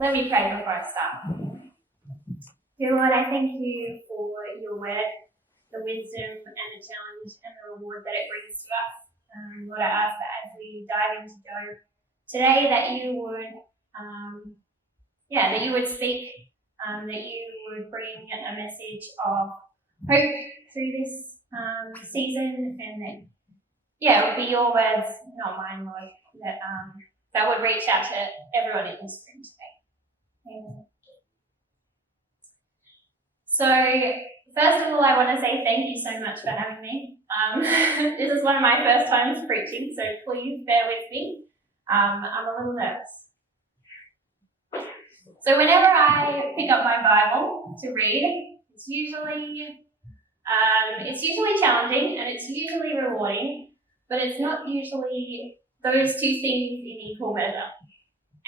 Let me pray before I start. Dear Lord, I thank you for your word, the wisdom and the challenge and the reward that it brings to us. Lord, I ask that as we dive into Job today, that you would, speak, that you would bring a message of hope through this season, and that, it would be your words, not mine, Lord, that would reach out to everyone in this room today. Amen. So, first of all, I want to say thank you so much for having me. This is one of my first times preaching, so please bear with me. I'm a little nervous. So whenever I pick up my Bible to read, it's usually challenging and it's usually rewarding, but it's not usually those two things in equal measure.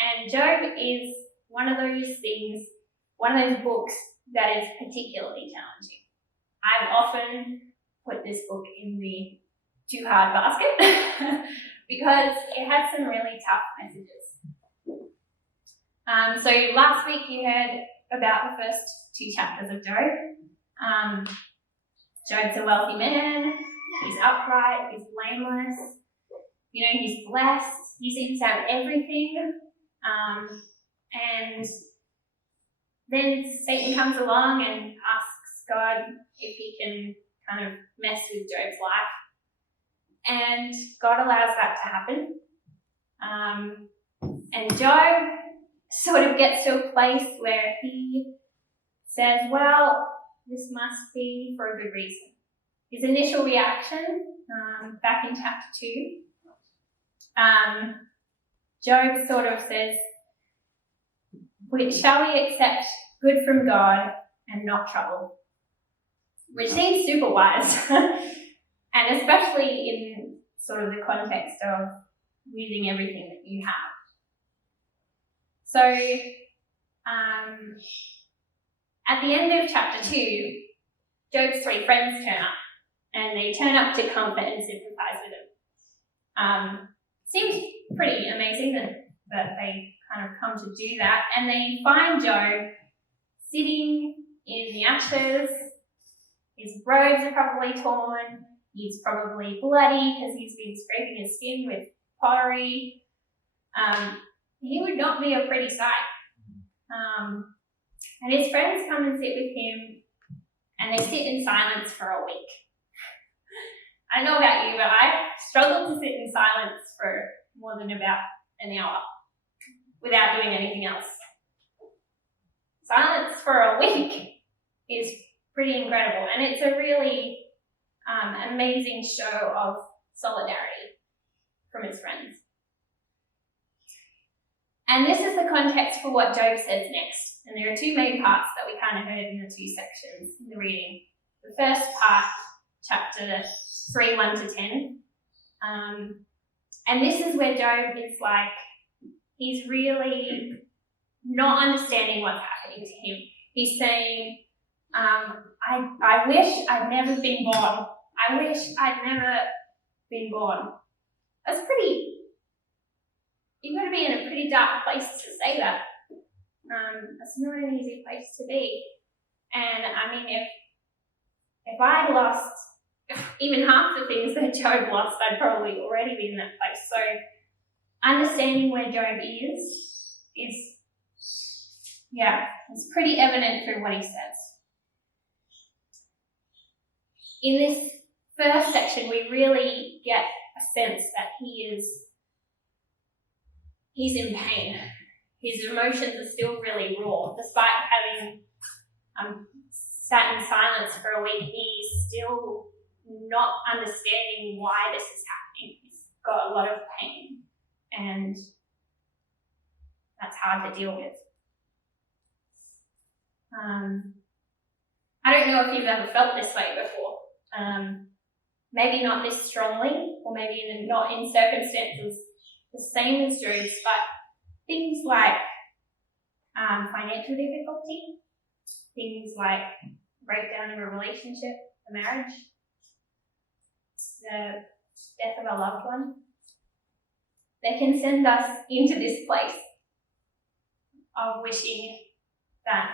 And Job is one of those things, one of those books that is particularly challenging. I've often put this book in the too hard basket because it has some really tough messages. So last week you heard about the first two chapters of Job. Job's a wealthy man, he's upright, he's blameless, he's blessed, he seems to have everything. And then Satan comes along and asks God if he can kind of mess with Job's life. And God allows that to happen. And Job sort of gets to a place where he says, well, this must be for a good reason. His initial reaction, back in chapter 2, Job sort of says, shall we accept good from God and not trouble? Which seems super wise, and especially in sort of the context of losing everything that you have. So, at the end of chapter 2, Job's 3 friends turn up, and they turn up to comfort and sympathize with him. Seems pretty amazing that they kind of come to do that, and they find Job sitting in the ashes. His robes are probably torn, he's probably bloody because he's been scraping his skin with pottery. He would not be a pretty sight. And his friends come and sit with him, and they sit in silence for a week. I don't know about you, but I struggled to sit in silence for more than about an hour without doing anything else. Silence for a week is pretty incredible, and it's a really amazing show of solidarity from his friends. And this is the context for what Job says next. And there are two main parts that we kind of heard in the two sections in the reading. The first part, chapter 3, 1 to 10. And this is where Job is like, he's really not understanding what's happening to him. He's saying, I wish I'd never been born. I wish I'd never been born. That's pretty... You've got to be in a pretty dark place to say that. That's not an easy place to be. And I mean, if I'd lost even half the things that Job lost, I'd probably already be in that place. So understanding where Job is it's pretty evident through what he says. In this first section, we really get a sense that he's in pain. His emotions are still really raw. Despite having sat in silence for a week, he's still not understanding why this is happening. He's got a lot of pain, and that's hard to deal with. I don't know if you've ever felt this way before. Maybe not this strongly, or maybe not in circumstances the same as Job's, but things like financial difficulty, things like breakdown of a relationship, a marriage, the death of a loved one, they can send us into this place of wishing that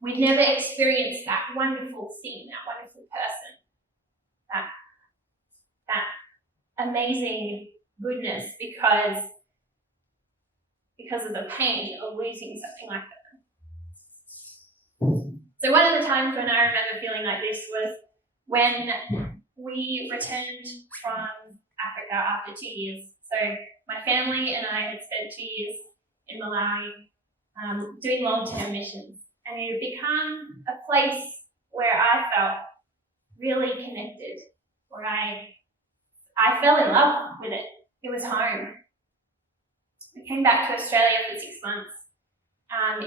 we'd never experienced that wonderful thing, that wonderful person, that amazing goodness because of the pain of losing something like that. So one of the times when I remember feeling like this was when we returned from Africa after 2 years. So my family and I had spent 2 years in Malawi doing long-term missions, and it had become a place where I felt really connected, where I fell in love with it. It was home. I came back to Australia for 6 months,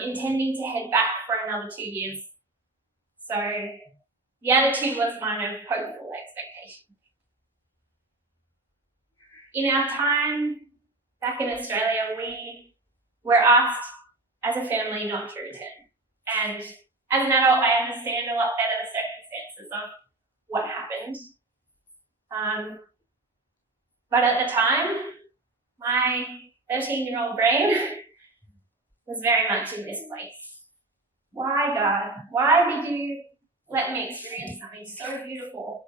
intending to head back for another 2 years. So the attitude was one of hopeful expectation. In our time back in Australia, we were asked as a family not to return. And as an adult, I understand a lot better the circumstances of what happened. But at the time, my 13-year-old brain was very much in this place. Why, God? Why did you let me experience something so beautiful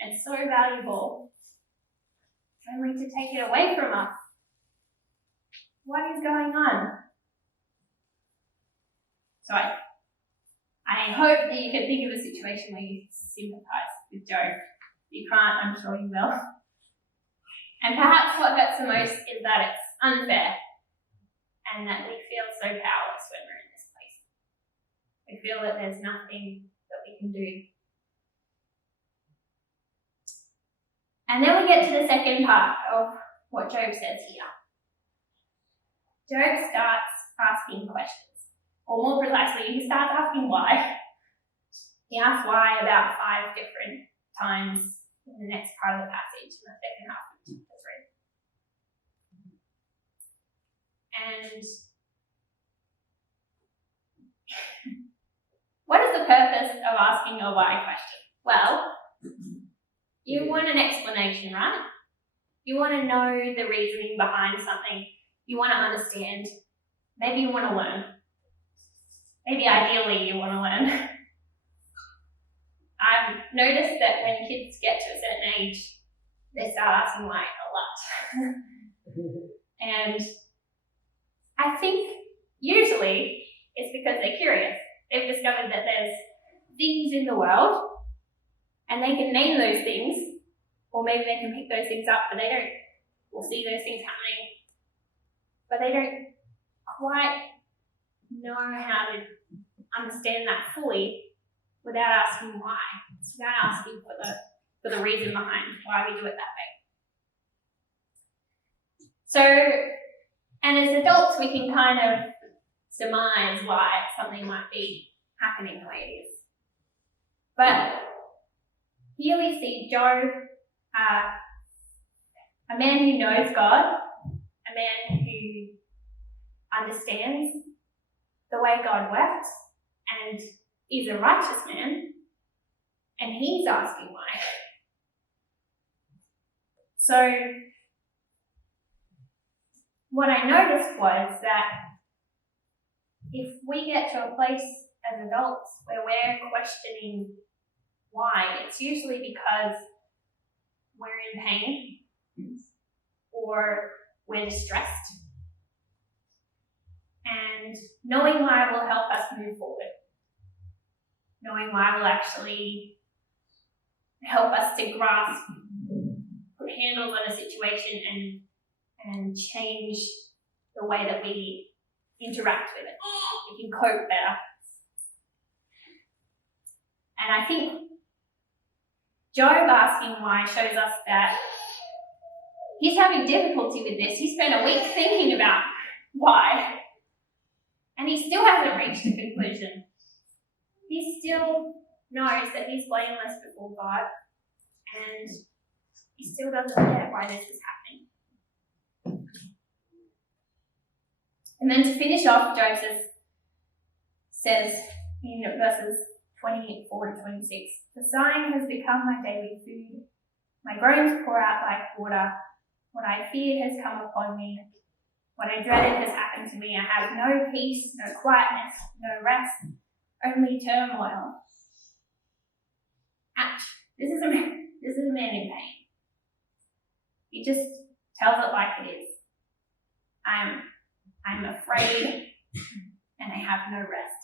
and so valuable only to take it away from us? What is going on? So I hope that you can think of a situation where you sympathise with Job. If you can't, I'm sure you will. And perhaps what hurts the most is that it's unfair and that we feel so powerless when we're in this place. We feel that there's nothing that we can do. And then we get to the second part of what Job says here. Job starts asking questions, or more precisely, he starts asking why. He asks why about 5 different times in the next part of the passage, in the second half of chapter 3. And what is the purpose of asking a why question? Well, you want an explanation, right? You want to know the reasoning behind something. You want to understand. Maybe you want to learn. Maybe ideally you want to learn. I've noticed that when kids get to a certain age, they start asking why a lot. And I think usually it's because they're curious. They've discovered that there's things in the world and they can name those things, or maybe they can pick those things up, but they don't, or see those things happening, but they don't quite know how to understand that fully without asking why, without asking for the reason behind why we do it that way. So, and as adults, we can kind of surmise why something might be happening the way it is. But here we see Job, a man who knows God, a man who understands the way God works and is a righteous man, and he's asking why. So what I noticed was that if we get to a place as adults where we're questioning why, it's usually because we're in pain or we're distressed. And knowing why will help us move forward. Knowing why will actually help us to grasp, put handles on a situation and change the way that we interact with it. We can cope better. And I think Job asking why shows us that he's having difficulty with this. He spent a week thinking about why, and he still hasn't reached a conclusion. He still knows that he's blameless before God, and he still doesn't get why this is happening. And then to finish off, Job says in verses 24 to 26, "The sighing has become my daily food. My groans pour out like water. What I feared has come upon me. What I dreaded has happened to me. I have no peace, no quietness, no rest, only turmoil. Ouch. This is a man in pain. He just tells it like it is. I'm afraid and I have no rest.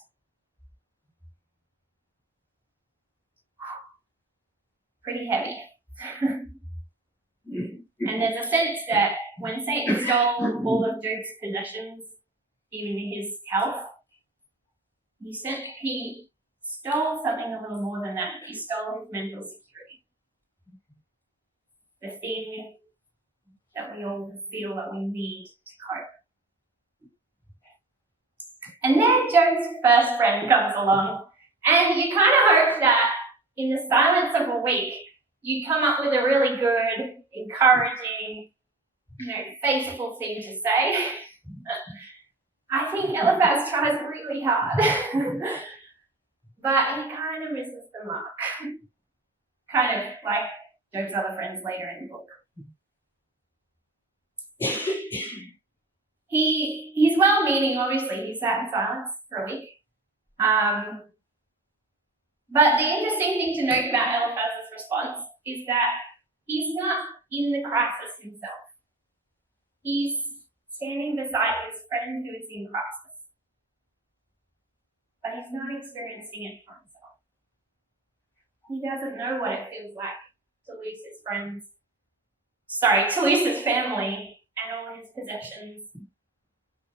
Pretty heavy. And there's a sense that when Satan stole all of Job's possessions, even his health, he stole something a little more than that. He stole his mental security. The thing that we all feel that we need to cope. And then Job's first friend comes along, and you kind of hope that in the silence of a week, you come up with a really good, encouraging, faithful thing to say. I think Eliphaz tries really hard, but he kind of misses the mark. Kind of like Job's other friends later in the book. He's well-meaning, obviously. He sat in silence for a week. But the interesting thing to note about Eliphaz's response is that he's not in the crisis himself. He's standing beside his friend who is in crisis. But he's not experiencing it for himself. He doesn't know what it feels like to lose his family and all his possessions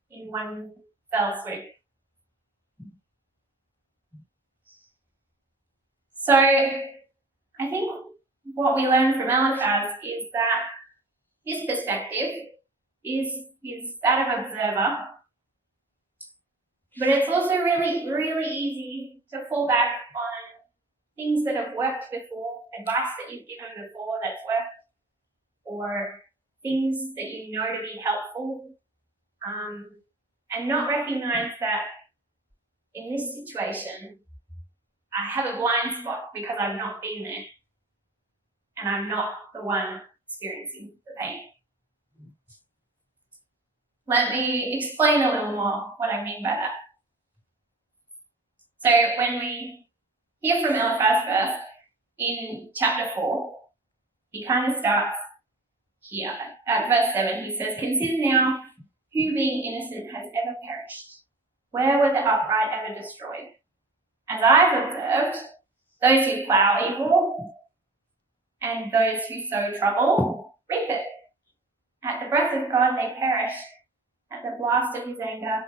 in one fell swoop. So I think what we learn from Eliphaz is that his perspective is that of observer, but it's also really, really easy to fall back on things that have worked before, advice that you've given before that's worked, or things that you know to be helpful, and not recognize that in this situation, I have a blind spot because I've not been there, and I'm not the one experiencing the pain. Let me explain a little more what I mean by that. So when we hear from Eliphaz first, in chapter 4, he kind of starts here. At verse 7, he says, "Consider now who being innocent has ever perished. Where were the upright ever destroyed? As I've observed, those who plough evil and those who sow trouble reap it. At the breath of God they perish. At the blast of his anger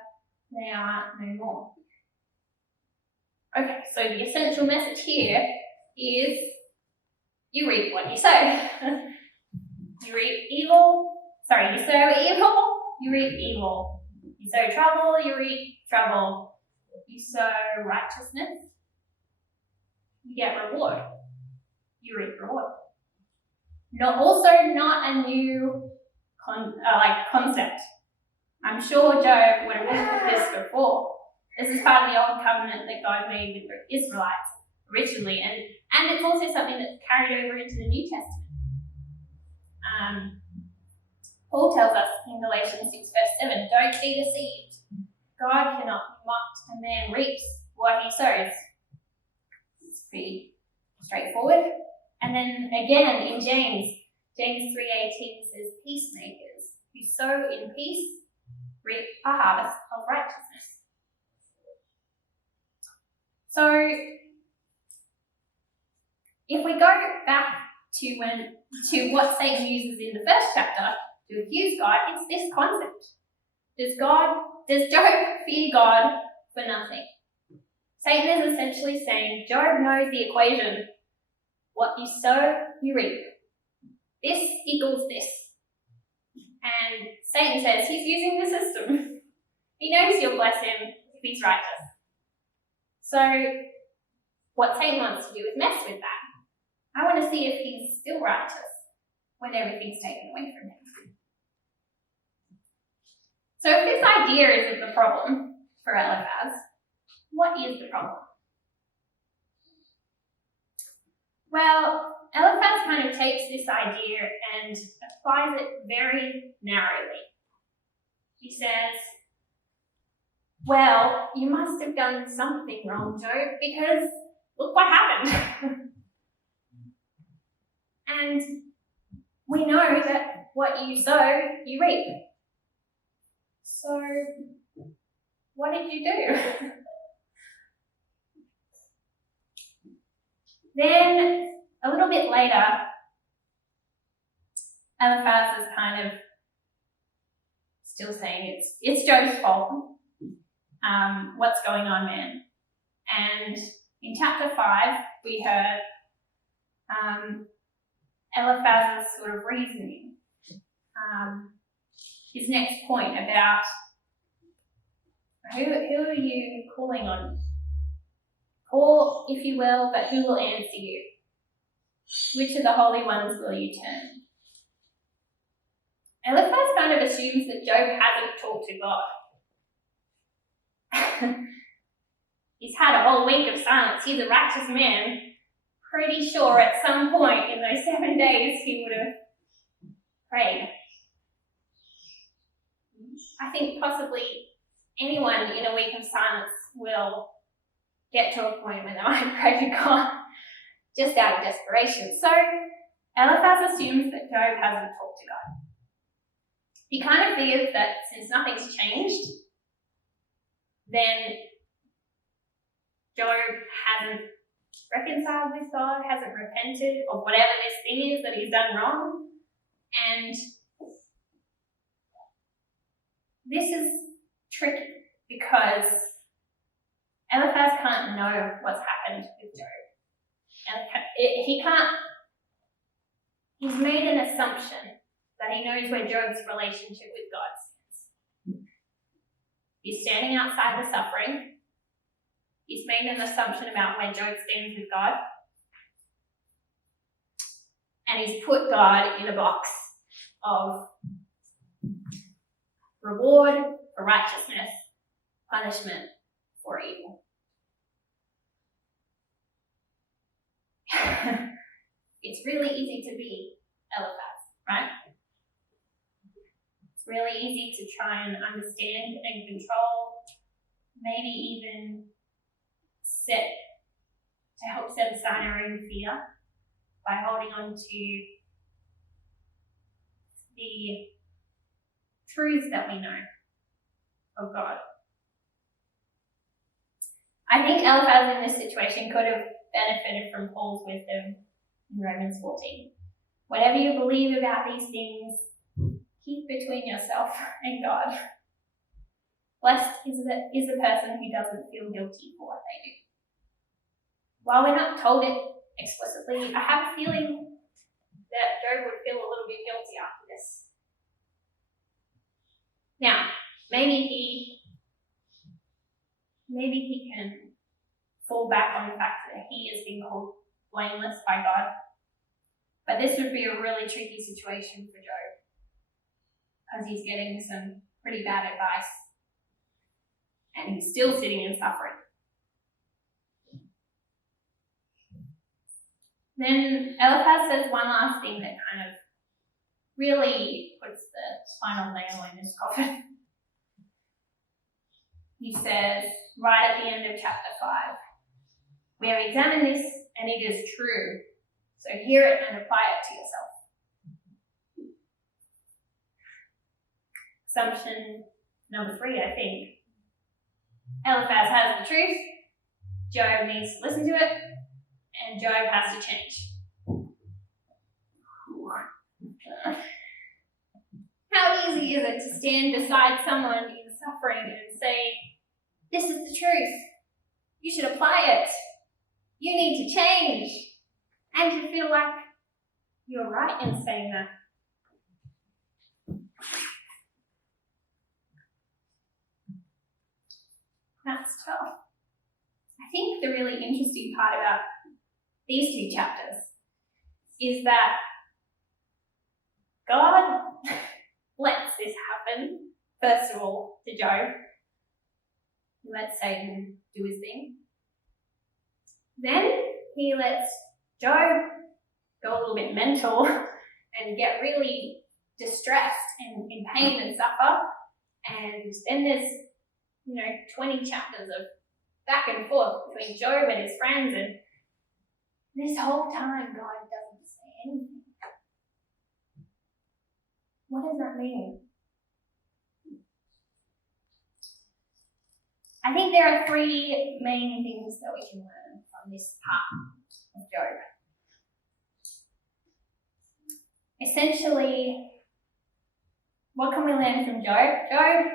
they are no more." Okay, so the essential message here is you reap what you sow. You sow evil, you reap evil. You sow trouble, you reap trouble. You sow righteousness, you get reward. You reap reward. Not a new concept. I'm sure Job would have looked at this before. This is part of the old covenant that God made with the Israelites originally, and it's also something that's carried over into the New Testament. Paul tells us in Galatians 6 verse 7, "Don't be deceived. God cannot be mocked. A man reaps what he sows." It's pretty straightforward. And then again in James 3:18 says, "Peacemakers who sow in peace reap a harvest of righteousness." So if we go back to what Satan uses in the first chapter to accuse God, it's this concept. Does Job fear God for nothing? Satan is essentially saying, Job knows the equation. What you sow, you reap. This equals this. And Satan says he's using the system. He knows you'll bless him if he's righteous. So what Satan wants to do is mess with that. I want to see if he's still righteous when everything's taken away from him. So if this idea isn't the problem for Eliphaz, what is the problem? Well, Eliphaz kind of takes this idea and applies it very narrowly. he says, well, you must have done something wrong, Job, because look what happened. And we know that what you sow, you reap. So, what did you do? Then, a little bit later, Eliphaz is kind of still saying it's Job's fault. What's going on, man? And in chapter 5, we heard Eliphaz's sort of reasoning. His next point about who are you calling on? Call, if you will, but who will answer you? Which of the holy ones will you turn? Eliphaz kind of assumes that Job hasn't talked to God. He's had a whole week of silence. He's a righteous man. Pretty sure at some point in those 7 days he would have prayed. I think possibly anyone in a week of silence will get to a point where they might pray to God just out of desperation. So Eliphaz assumes that Job hasn't talked to God. He kind of figures that since nothing's changed, then Job hasn't reconciled with God, hasn't repented of whatever this thing is that he's done wrong. And this is tricky because Eliphaz can't know what's happened with Job. And he's made an assumption that he knows where Job's relationship with God stands. He's standing outside the suffering. He's made an assumption about where Job stands with God. And he's put God in a box of reward for righteousness, punishment for evil. It's really easy to be Eliphaz, right? It's really easy to try and understand and control, maybe even help set aside our own fear by holding on to the truths that we know of God. I think Eliphaz in this situation could have benefited from Paul's wisdom in Romans 14. Whatever you believe about these things, keep between yourself and God. Blessed is the person who doesn't feel guilty for what they do. While we're not told it explicitly, I have a feeling that Job would feel a little bit guilty after this. Now, maybe he can fall back on the fact that he is being called blameless by God. But this would be a really tricky situation for Job because he's getting some pretty bad advice and he's still sitting in suffering. Then Eliphaz says one last thing that kind of really puts the final nail in his coffin. He says, right at the end of chapter 5, we have examined this and it is true. So hear it and apply it to yourself. Assumption number 3, I think. Eliphaz has the truth. Job needs to listen to it. And Job has to change. How easy is it to stand beside someone in suffering and say, this is the truth. You should apply it. You need to change. And to feel like you're right in saying that. That's tough. I think the really interesting part about these 2 chapters is that God lets this happen, first of all, to Job. He lets Satan do his thing. Then he lets Job go a little bit mental and get really distressed and in pain and suffer. And then there's, 20 chapters of back and forth between Job and his friends, and this whole time God doesn't say anything. What does that mean? I think there are three main things that we can learn from this part of Job. Essentially, what can we learn from Job? Job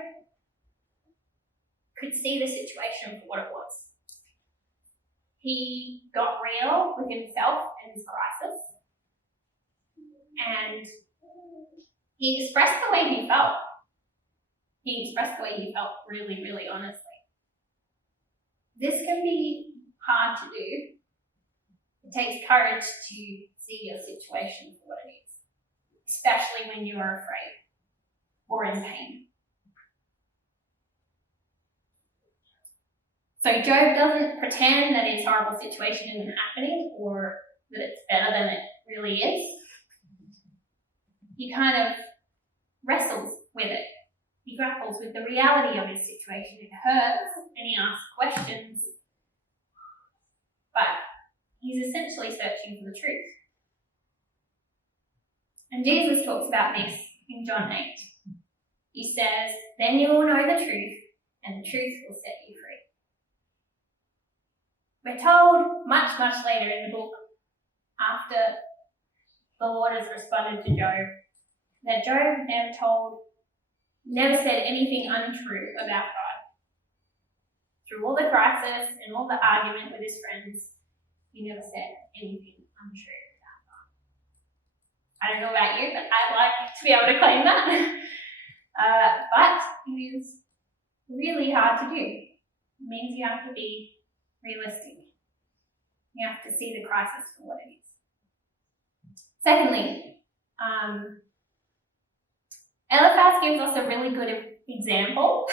could see the situation for what it was. He got real with himself and his crisis, and he expressed the way he felt. He expressed the way he felt really, really honestly. This can be hard to do. It takes courage to see your situation for what it is, especially when you are afraid or in pain. So Job doesn't pretend that his horrible situation isn't happening or that it's better than it really is. He kind of wrestles with it. He grapples with the reality of his situation. It hurts, and he asks questions, but he's essentially searching for the truth. And Jesus talks about this in John 8. He says, "Then you will know the truth, and the truth will set you free." We're told much, much later in the book, after the Lord has responded to Job, that Job never said anything untrue about God. Through all the crisis and all the argument with his friends, he never said anything untrue about God. I don't know about you, but I'd like to be able to claim that. But it is really hard to do. It means you have to be realistic. You have to see the crisis for what it is. Secondly, Eliphaz gives us a really good example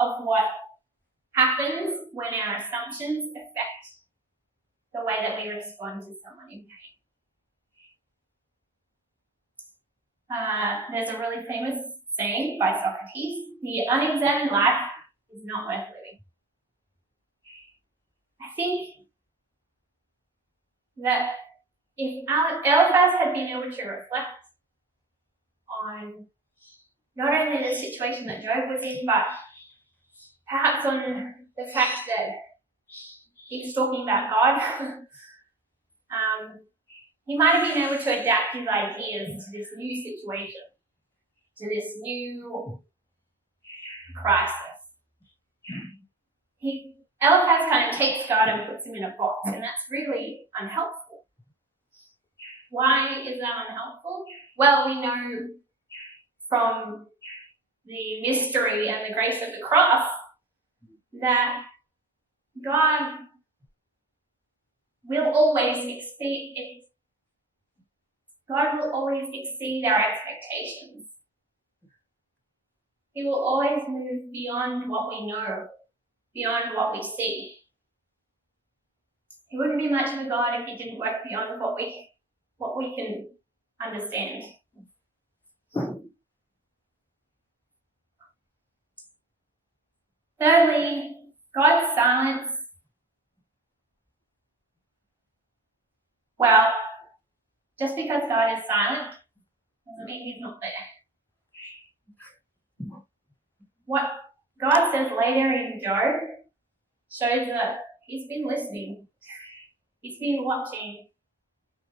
of what happens when our assumptions affect the way that we respond to someone in pain. There's a really famous saying by Socrates: "The unexamined life is not worth living." I think that if Eliphaz had been able to reflect on not only the situation that Job was in, but perhaps on the fact that he was talking about God, he might have been able to adapt his ideas to this new situation, to this new crisis. Eliphaz kind of takes God and puts him in a box, and that's really unhelpful. Why is that unhelpful? Well, we know from the mystery and the grace of the cross that God will always exceed our expectations. He will always move beyond what we know, beyond what we see. He wouldn't be much of a God if he didn't work beyond what we can understand. Thirdly, God's silence. Well, just because God is silent doesn't mean he's not there. What God says later in Job shows that he's been listening. He's been watching.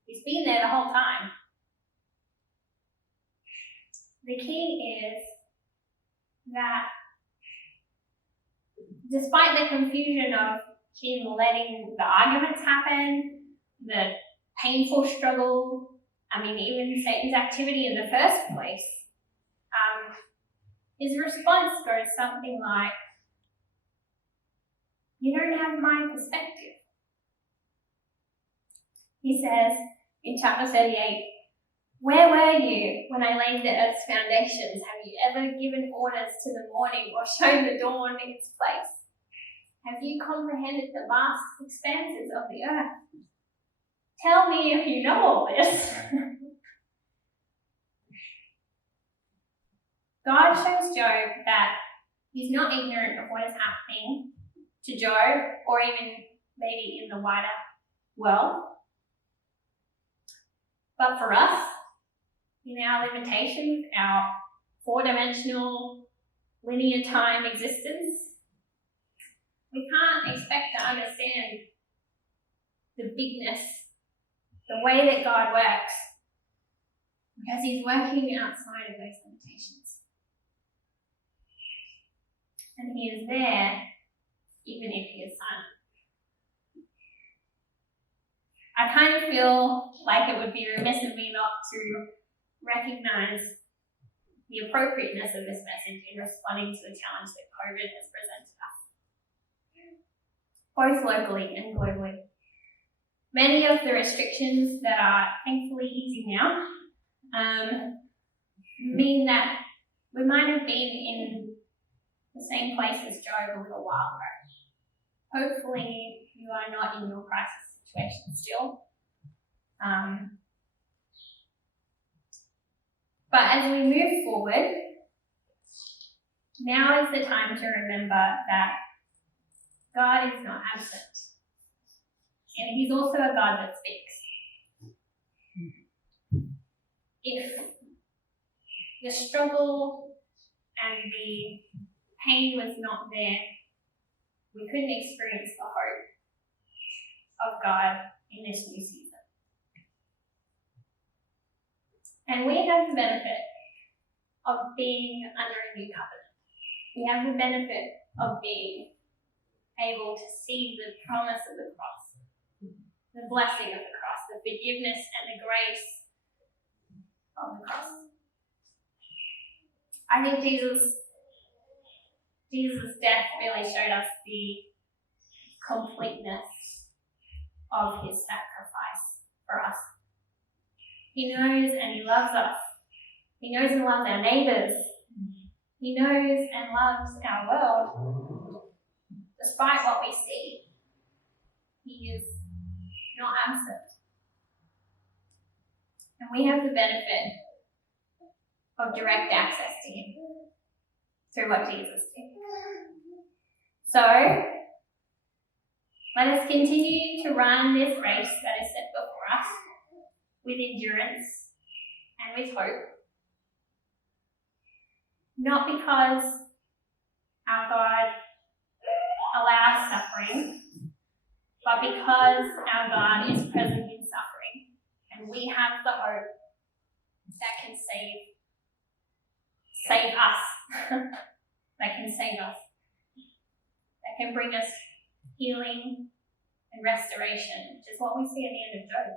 He's been there the whole time. The key is that despite the confusion of him letting the arguments happen, the painful struggle, even Satan's activity in the first place, his response goes something like, "You don't have my perspective." He says in chapter 38, "Where were you when I laid the earth's foundations? Have you ever given orders to the morning or shown the dawn its place? Have you comprehended the vast expanses of the earth? Tell me if you know all this." God shows Job that he's not ignorant of what is happening to Job or even maybe in the wider world. But for us, in our limitations, our four-dimensional linear time existence, we can't expect to understand the bigness, the way that God works, because he's working outside of those limitations. And he is there even if he is silent. I kind of feel like it would be remiss of me not to recognize the appropriateness of this message in responding to the challenge that COVID has presented us, both locally and globally. Many of the restrictions that are thankfully easing now mean that we might have been in the same place as Job a little while ago. Hopefully you are not in your crisis situation still. But as we move forward, now is the time to remember that God is not absent. And he's also a God that speaks. If the struggle and the pain was not there, we couldn't experience the hope of God in this new season. And we have the benefit of being under a new covenant. We have the benefit of being able to see the promise of the cross, the blessing of the cross, the forgiveness and the grace of the cross. I think Jesus' death really showed us the completeness of his sacrifice for us. He knows and he loves us. He knows and loves our neighbours. He knows and loves our world. Despite what we see, he is not absent. And we have the benefit of direct access to him through what Jesus did. So, let us continue to run this race that is set before us with endurance and with hope. Not because our God allows suffering, but because our God is present in suffering, and we have the hope that can save us, that can bring us healing and restoration, which is what we see at the end of Job.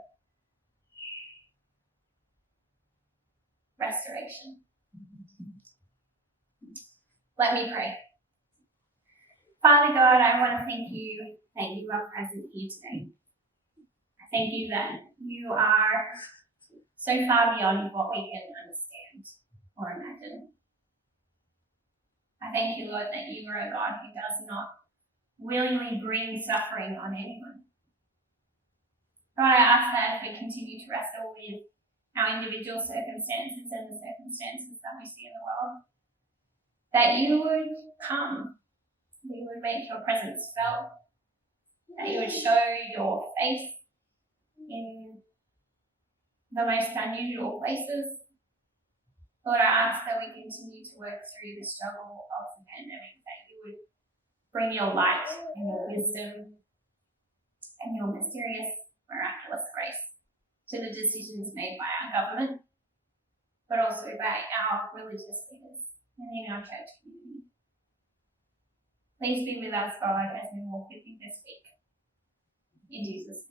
Restoration. Let me pray. Father God, I want to thank you that you are present here today. I thank you that you are so far beyond what we can understand or imagine. I thank you, Lord, that you are a God who does not willingly bring suffering on anyone. God, I ask that as we continue to wrestle with our individual circumstances and the circumstances that we see in the world, that you would come, that you would make your presence felt, that you would show your face in the most unusual places. Lord, I ask that we continue to work through the struggle of the pandemic, that you would bring your light and your wisdom and your mysterious, miraculous grace to the decisions made by our government, but also by our religious leaders and in our church community. Please be with us, God, as we walk with you this week. In Jesus' name.